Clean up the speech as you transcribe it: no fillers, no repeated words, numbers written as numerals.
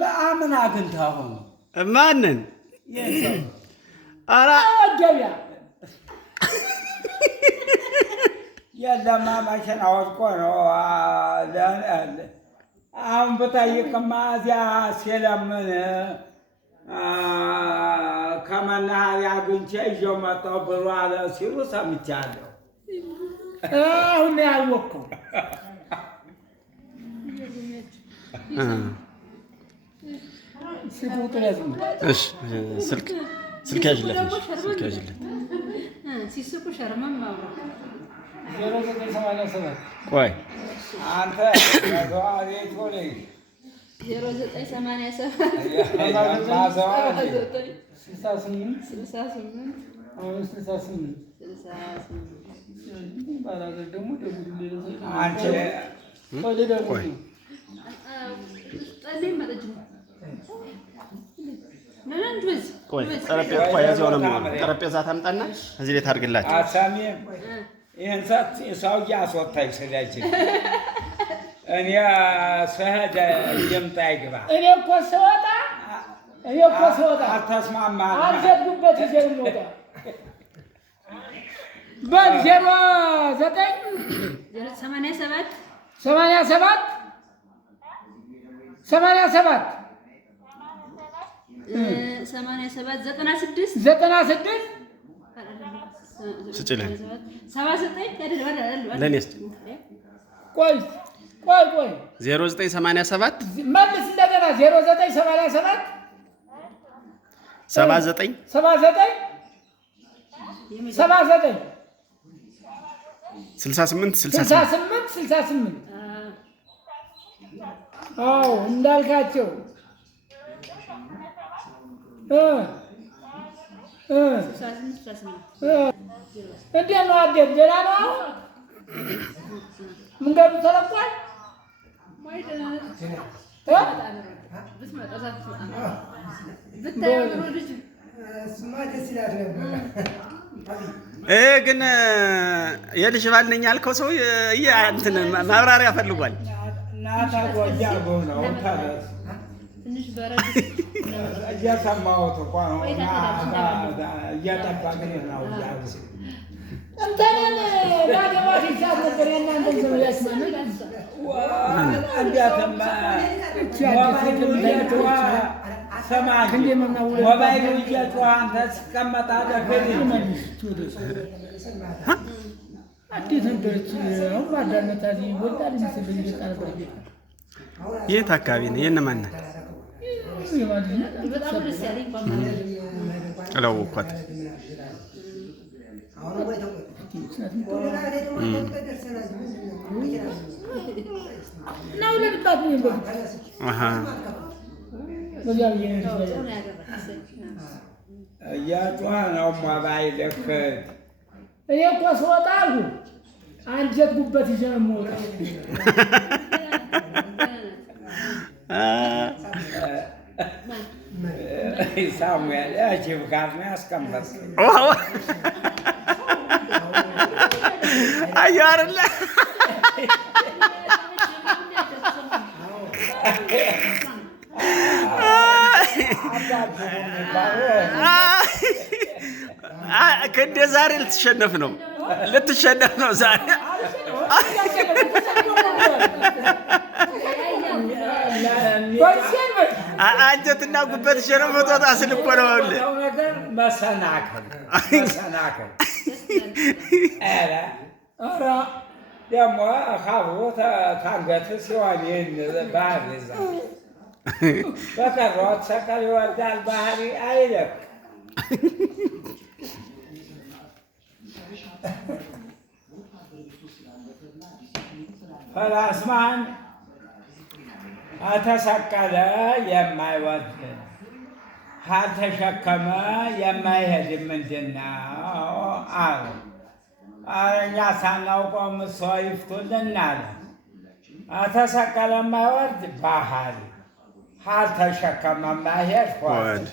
ለአምን አግኝታው ነው ማንን አራ ገበያ የለማ ማሽን አወርቆ ነው አሁን በታየከማ እዚያ ሲለምን ከመናኸሪያ አግኝቼ ይዤው መጣሁ ብሎ አለ ሲሉ ሰምቻለሁ። አሁን ነው ያወቅኸው? ስልክ ያዥለት ሲስቁ ሸርመም ማውራት 0987 ቆይ አንተ ቤት ሆነ ጠረጴዛ ታምጣና እዚህ ላይ ታድርግላችሁ። አሳሚም ይሄን ሰውዬ አስወጣኝ ስለዚህ እኔ ስሄድ ይምጣ ይግባ። እኔ እኮ ስወጣ አልተስማማንም። አልዘጉበት ይዘው ወጣ በል 87 87 ስጭልኝ 79 ለኔስ ቆይ 0987 መልስ እንደገና 0987 79 68 አዎ እንዳልካቸው እንዴት ነው አደግ ደህና ነው? መንገዱ ተለቋል? ግን የልጅ ባል ነኝ ያልከው ሰው እንትን ማብራሪያ ፈልጓል። እየሰማሁት እኮ ነው እየጠበቅን ነው። እንትን ዳገባት ይቻል ነበር የእናንተን ዘመን ያስማምን ሞባይሉ እየጮኸ አንተ ትቀመጣለህ። የት አካባቢ ነው? የእነማን ናት? አላወኳትም። እያጮኸ ነው ሞባይልህ። እኔ እኮ ስወጣ አልኩህ አንጀት ጉበት ይዤ ነው የምወጣው። ሳሙኤል እጅብ ጋር ነው ያስቀመጥከኝ። አየሁ አይደለ? ክንዴ ዛሬ ልትሸነፍ ነው ዛሬ። አንጀትና ጉበት ሸረፍ ወጣ ስልኮ ነው መሰናከል ደግሞ ካብሮ ታንገት ሲሆን ይህን ባህር ይዛ በቀረው ሰቀል ይወርዳል። ባህሪ አይለቅ ፈላስማን አተሰቀለ የማይወድ ካልተሸከመ የማይሄድ ምንድን ነው አሉ። እኛ ሳናውቀው ምሶ ይፍቱልን አለ። አተሰቀለ የማይወድ ባህሪ ካልተሸከመ የማይሄድ ሆድ